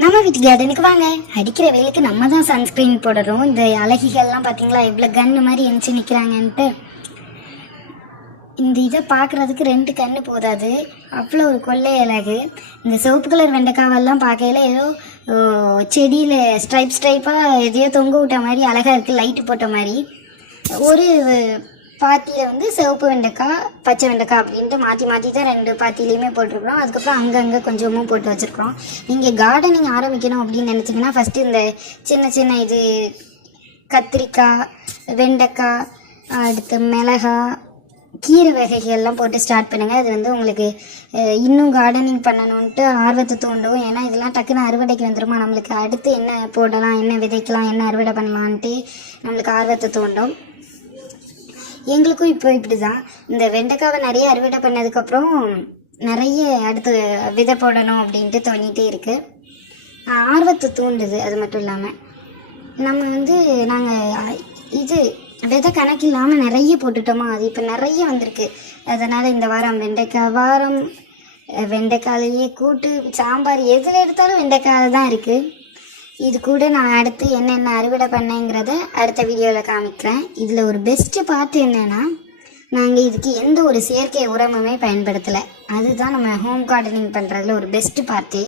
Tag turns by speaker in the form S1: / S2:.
S1: நம்ம வீட்டு கார்டனுக்கு வாங்க. அடிக்கிற வெயிலுக்கு நம்ம தான் சன்ஸ்கிரீன் போடுறோம் இந்த அழகிகள்லாம் பார்த்தீங்களா இவ்வளோ கன்று மாதிரி எந்திச்சு நிற்கிறாங்கன்ட்டு இந்த இதை பார்க்குறதுக்கு ரெண்டு கண்ணு போதாது. அவ்வளோ ஒரு கொள்ளை அழகு. இந்த சிவப்பு கலர் வெண்டைக்காவெல்லாம் பார்க்கையில ஏதோ செடியில் ஸ்ட்ரைப் ஸ்ட்ரைப்பாக எதையோ தொங்க விட்ட மாதிரி அழகாக இருக்குது லைட்டு போட்ட மாதிரி. ஒரு பாத்தியில் வந்து சிவப்பு வெண்டைக்காய் பச்சை வெண்டைக்காய் அப்படின்ட்டு மாற்றி மாற்றி தான் ரெண்டு பாத்திலையுமே போட்டிருக்கிறோம். அதுக்கப்புறம் அங்கங்கே கொஞ்சமும் போட்டு வச்சுருக்கிறோம். நீங்கள் கார்டனிங் ஆரம்பிக்கணும் அப்படின்னு நினச்சிங்கன்னா ஃபஸ்ட்டு இந்த சின்ன சின்ன இது கத்திரிக்காய் வெண்டைக்காய் அடுத்து மிளகாய் கீரை வகைகள்லாம் போட்டு ஸ்டார்ட் பண்ணுங்கள் அது வந்து உங்களுக்கு இன்னும் கார்டனிங் பண்ணணுன்ட்டு ஆர்வத்தை தூண்டும். ஏன்னா இதெல்லாம் டக்குன்னு அறுவடைக்கு வந்துடுமா நம்மளுக்கு அடுத்து என்ன போடலாம் என்ன விதைக்கலாம் என்ன அறுவடை பண்ணலான்ட்டு நம்மளுக்கு ஆர்வத்தை தூண்டும். எங்களுக்கும் இப்போ இப்படி தான் இந்த வெண்டைக்காவை நிறைய அறுவடை பண்ணதுக்கப்புறம் நிறைய அடுத்து விதை போடணும் அப்படின்ட்டு தோணிகிட்டே இருக்குது ஆர்வத்தை தூண்டுது அது மட்டும் இல்லாமல் நம்ம வந்து நாங்கள் இது விதை கணக்கு இல்லாமல் நிறைய போட்டுட்டோமா அது இப்போ நிறைய வந்திருக்கு. அதனால் இந்த வாரம் வெண்டைக்காய் வாரம் வெண்டைக்காயிலேயே கூட்டு சாம்பார் எதில் எடுத்தாலும் வெண்டைக்காய் தான் இருக்குது இது கூட நான் அடுத்து என்னென்ன அறுவடை பண்ணேங்கிறத அடுத்த வீடியோவில் காமிக்கிறேன். இதில் ஒரு பெஸ்ட்டு பார்ட் என்னென்னா நாங்கள் இதுக்கு எந்த ஒரு செயற்கை உரமுமே பயன்படுத்தலை. அதுதான் நம்ம ஹோம் கார்டனிங் பண்ணுறதுல ஒரு பெஸ்ட்டு பார்ட்டு